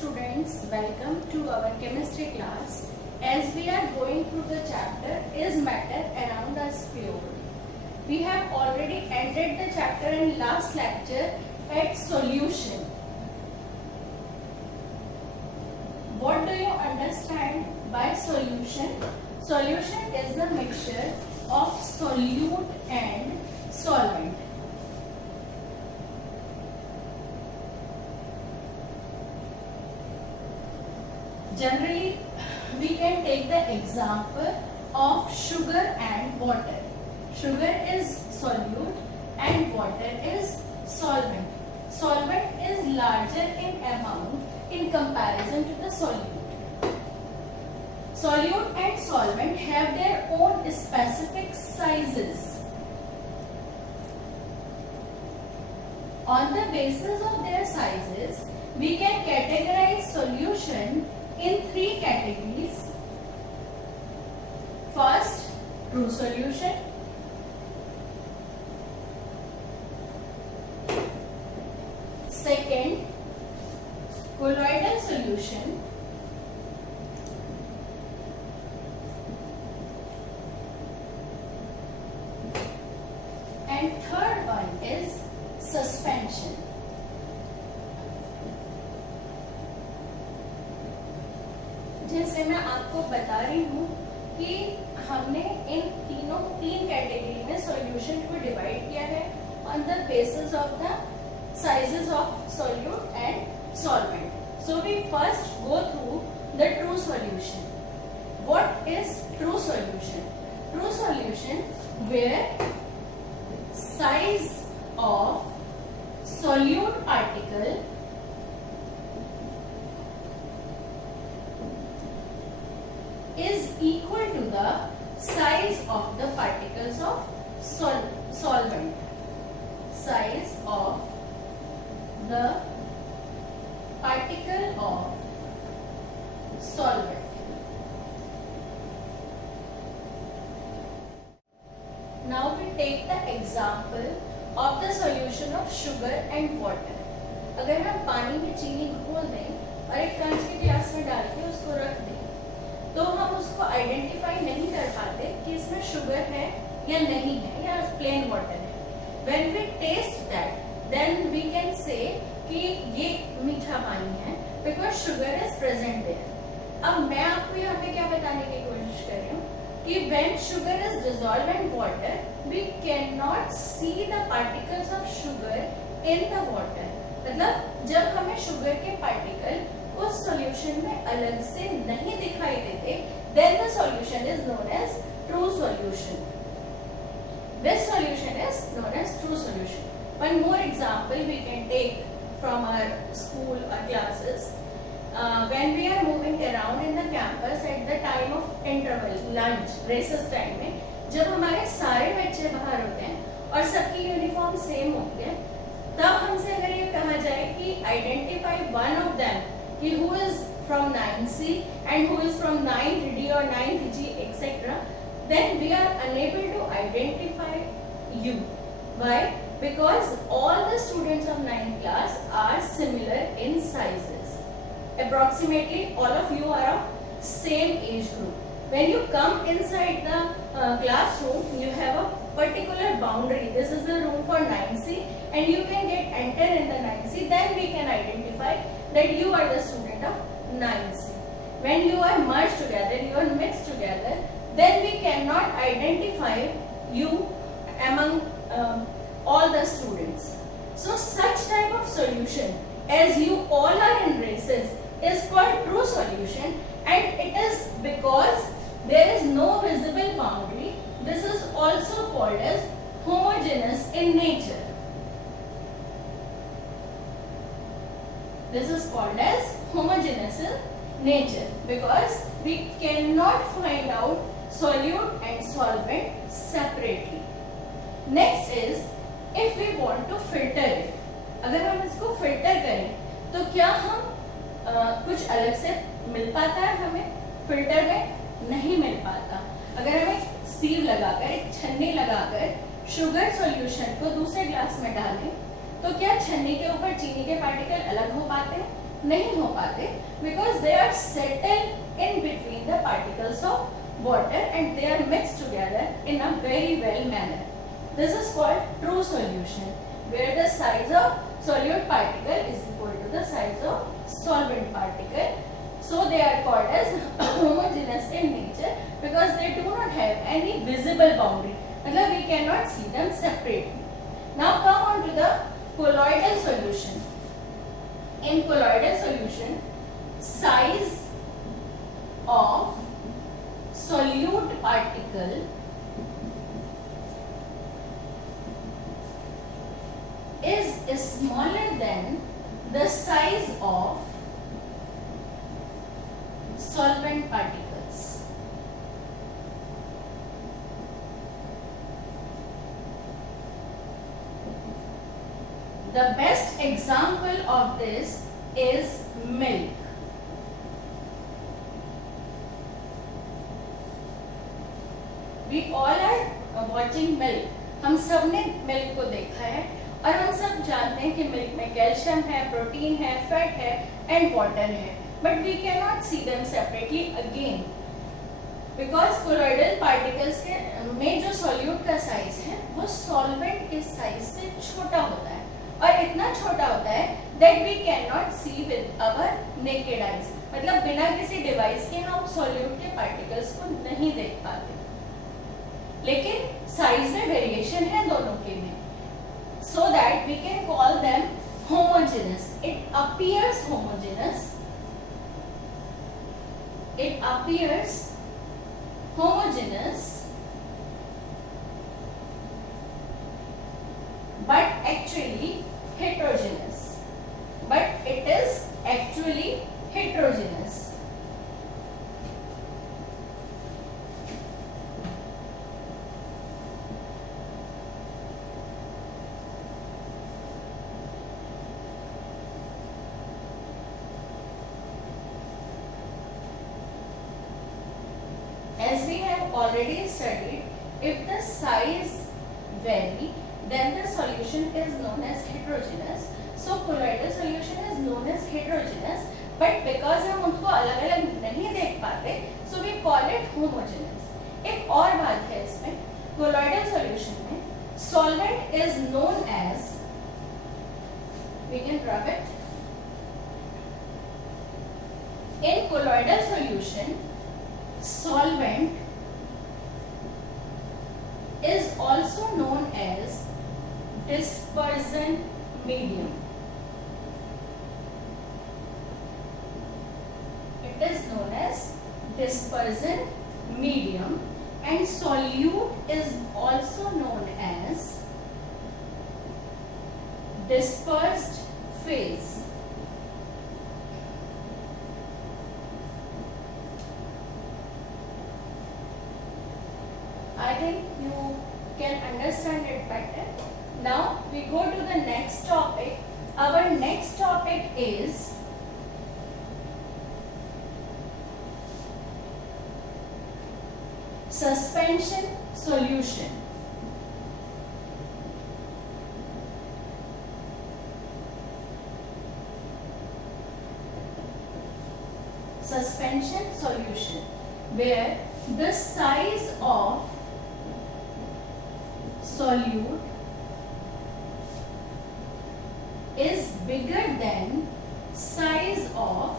students, welcome to our chemistry class. As we are going through the chapter is matter around us fluid. We have already ended the chapter in last lecture at solution. What do you understand by solution? Solution is the mixture of solute and solvent. Generally, we can take the example of sugar and water. Sugar is solute and water is solvent. Solvent is larger in amount in comparison to the solute. Solute and solvent have their own specific sizes. On the basis of their sizes, we can categorize solution in three categories. First, true solution. Second, colloidal solution. And third one is suspension. जैसे मैं आपको बता रही हूँ कि हमने इन तीन category में सॉल्यूशन को डिवाइड किया है on the basis of the sizes of solute and solvent. So we first go through the true solution. What is true solution? True solution where size of solute particle is equal to the size of the particles of solvent. Size of the particle of solvent. Now we take the example of the solution of sugar and water. अगर हम पानी में चीनी घोल दें और एक कांच के गिलास में डाल के उसको रख दें तो हम उसको आइडेंटिफाई नहीं कर पाते कि इसमें शुगर है या नहीं है या प्लेन वाटर है. When we taste that, then we can say कि ये मीठा पानी है because sugar is present there. अब मैं आपको यहाँ पे क्या बताने की कोशिश कर रही हूँ कि when sugar is dissolved in water, we cannot see the particles of sugar in the water. मतलब जब हमें शुगर के पार्टिकल उस सॉल्यूशन में अलग से नहीं दिखाई देते, then the solution is known as true solution. This solution is known as true solution. One more example we can take from our school or classes. When we are moving around in the campus at the time of interval, lunch, recess time में, जब हमारे सारे बच्चे बाहर होते हैं और सबकी यूनिफॉर्म सेम होती है, तब हमसे अगर ये कहा जाए कि आइडेंटिफाई वन ऑफ देम कि who is from 9C and who is from 9th D or 9th G etc., then we are unable to identify you. Why? Because all the students of 9th class are similar in sizes. Approximately all of you are of same age group. When you come inside the classroom, you have a particular boundary. This is the room for 9C and you can get enter in the 9C, then we can identify that you are the student of 9C. When you are merged together, you are mixed together, then we cannot identify you among all the students. So such type of solution, as you all are in races, is called true solution, and it is because there is no visible boundary. This is also called as homogeneous in nature. This is called as homogeneous in nature because we cannot find out solute and solvent separately. Next is if we want to filter it. अगर हम इसको filter करें तो क्या हम कुछ अलग से मिल पाता है हमें फिल्टर में? नहीं मिल पाता. अगर हमें सीव लगाकर, एक छन्नी लगाकर शुगर सॉल्यूशन को दूसरे ग्लास में डालें तो क्या छन्नी के ऊपर चीनी के पार्टिकल अलग हो पाते हैं? नहीं हो पाते because they are settle in between the particles of water and they are mixed together in a very well manner. This is called true solution, where the size of solute particle is equal to the size of solvent particle. So they are called as homogeneous in nature because they do not have any visible boundary. मतलब we cannot see them separately. Now come on to the colloidal solution. In colloidal solution, size of solute particle is smaller than the size of solvent particles. The best example of this is milk. We all are watching milk. हम सब ने milk को देखा है और हम सब जानते हैं कि मिल्क में कैल्शियम है, प्रोटीन है, फैट है एंड वाटर है, but we can not see them separately again because colloidal particles के में जो सॉल्यूट का साइज है वो सॉल्वेंट के साइज से छोटा होता है और इतना छोटा होता है that we can not see with our naked eyes. मतलब बिना किसी डिवाइस के हम सॉल्यूट के पार्टिकल्स को नहीं देख पाते, लेकिन साइज में वेरिएशन है दोनों के में. So that we can call them homogeneous. It appears homogeneous. It appears homogeneous, but actually heterogeneous. But it is actually heterogeneous. As we have already studied, if the size vary, then the solution is known as heterogeneous. So colloidal solution is known as heterogeneous, but because हम उनको अलग-अलग नहीं देख पाते, so we call it homogeneous. एक और बात है इसमें, colloidal solution में solvent is known as, we can rub it. In colloidal solution, solvent is also known as dispersion medium. It is known as dispersion medium, and solute is also known as dispersed phase. I think you can understand it better. Now we go to the next topic. Our next topic is suspension solution. Suspension solution, where the size of solute is bigger than size of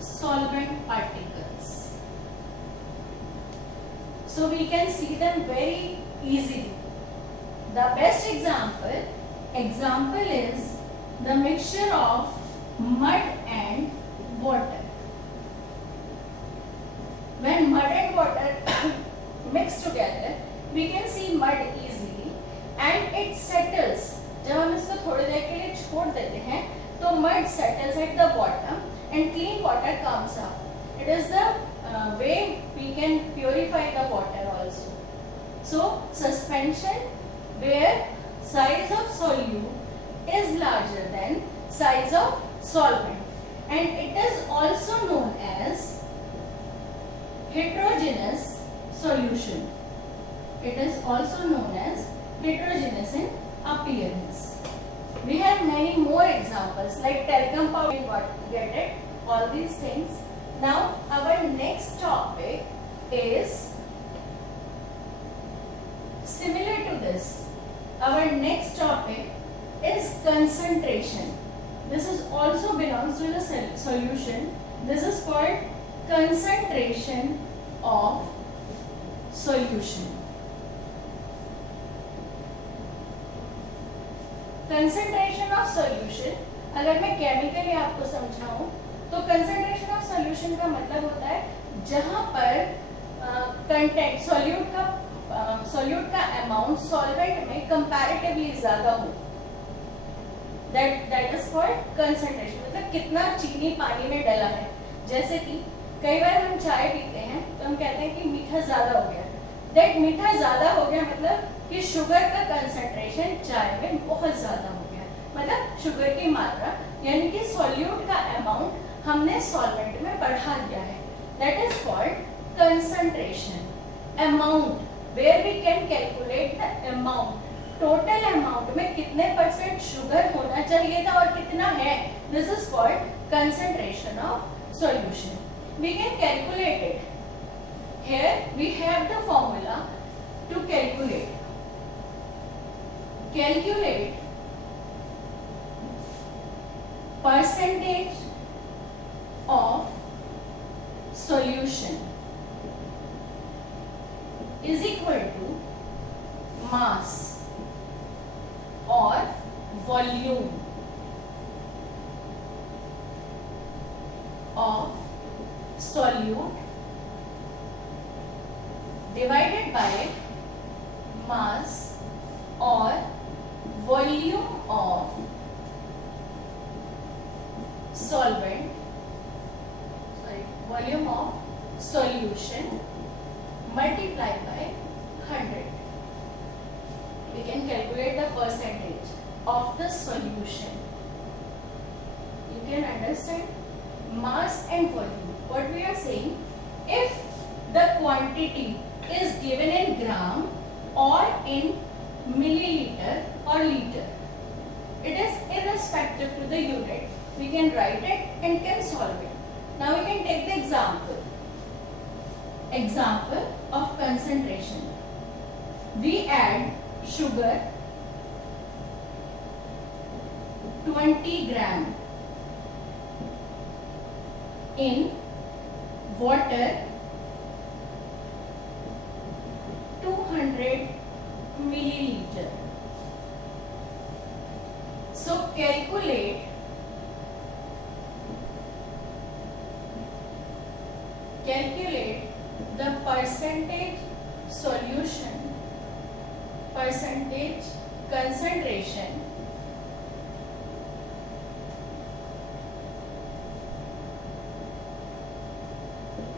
solvent particles. So we can see them very easily. The best example is the mixture of mud and water. When mud and water mix together, we can see mud easily and it settles. जब हम इसको थोड़ी देर के लिए छोड़ देते हैं तो mud settles at the bottom and clean water comes up. It is the way we can purify the water also. So suspension where size of solute is larger than size of solvent, and it is also known as heterogeneous solution. It is also known as heterogeneous in appearance. We have many more examples like talcum powder. Get it? All these things. Now our next topic is similar to this. Our next topic is concentration. This is also belongs to the solution. This is called concentration of solution. Concentration of solution, अगर मैं chemically आपको समझाऊं तो concentration of solution का मतलब होता है जहां पर कंटेंट सॉल्यूट का अमाउंट सॉल्वेंट में कंपैरेटिवली ज्यादा हो, दैट इज कॉल्ड कंसंट्रेशन. मतलब कितना चीनी पानी में डला है. जैसे कि कई बार हम चाय पीते हैं तो हम कहते हैं कि मीठा ज्यादा हो गया. दैट मीठा ज्यादा हो गया मतलब कि शुगर का कंसंट्रेशन चाय में बहुत ज्यादा हो गया. मतलब शुगर की मात्रा यानी कि सॉल्यूट का अमाउंट हमने सॉल्वेंट में बढ़ा दिया है. That is called concentration. Amount, where we can calculate the amount, total amount में कितने परसेंट शुगर होना चाहिए था और कितना है. This is called concentration of solution. We can calculate it. Here we have the formula to calculate percentage of solution is equal to mass or volume of solute divided by mass or volume of solvent, volume of solution multiplied by 100. We can calculate the percentage of the solution. You can understand mass and volume. What we are saying, if the quantity is given in gram or in milliliter or liter, it is irrespective to the unit. We can write it and can solve it. Now we can take the example of concentration. We add sugar 20 gram in water 200 milliliter. So calculate the percentage solution, percentage concentration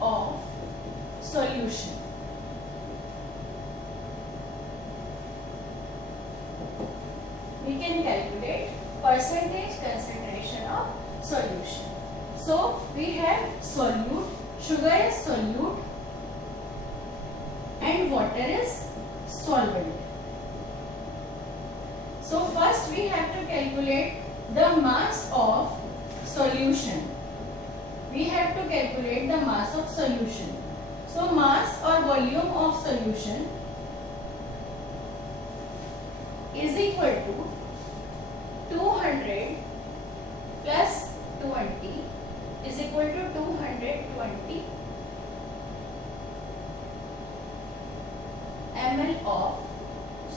of solution. We can calculate percentage concentration of solution. So we have solute, sugar is solute and water is solvent. So first we have to calculate the mass of solution. We have to calculate the mass of solution. So mass or volume of solution is equal to 200 plus 20 is equal to 220 ml of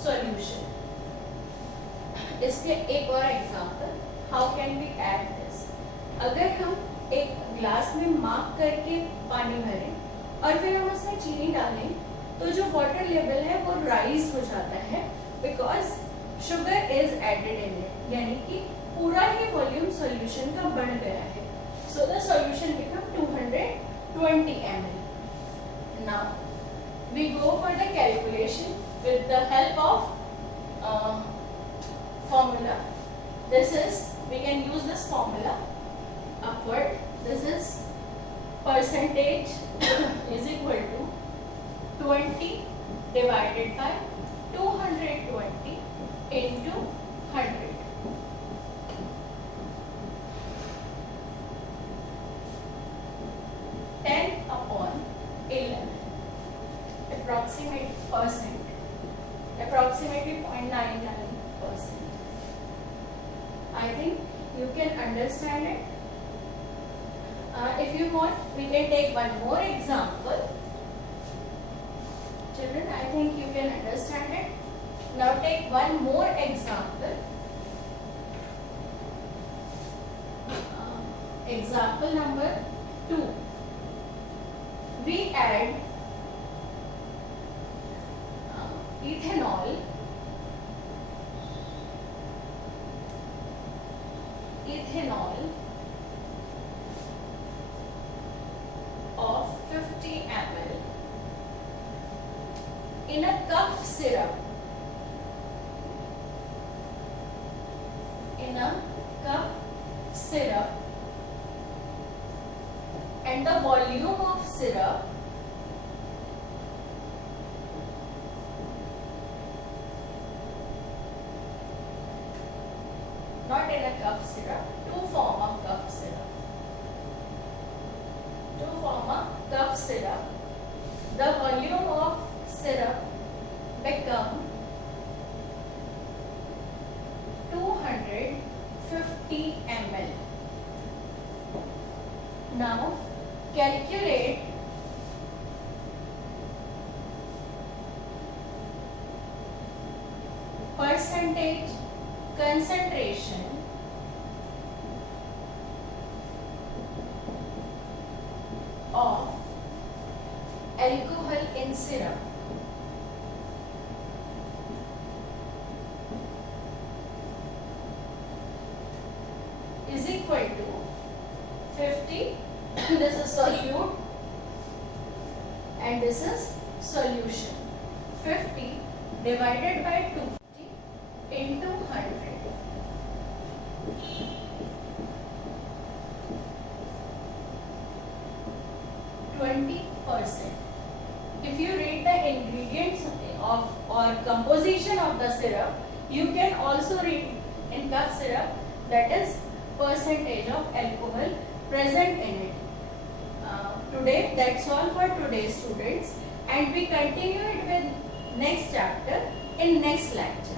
solution. इसके एक और example, how can we add this. अगर हम एक glass में माप करके पानी भरें और फिर हम उसमें चीनी डालें तो जो वाटर लेवल है वो राइज हो जाता है because sugar is added in it. यानी कि पूरा ही वॉल्यूम सॉल्यूशन का बढ़ गया है. So the solution become 220 ml. Now we go for the calculation with the help of formula. This is, we can use this formula upward. This is percentage is equal to 20 divided by 220 into 100. approximate percent, approximately 0.99%. I think you can understand it. If you want, we can take one more example. Children, I think you can understand it. Now take one more example. Example number 2. We add ethanol of 50 ml in a cup syrup, and the volume of syrup not in a cup syrup, to form a cup syrup. To form a cup syrup, the volume of syrup become 250 ml. Now calculate percentage concentration of alcohol in syrup. Is equal to 50. This is solute and this is solution. 50 divided by 250 into 100. 20%. If you read the ingredients of or composition of the syrup, you can also read in cup syrup that is percentage of alcohol present in it. Today that's all for today, students, and we continue it with next chapter in next lecture.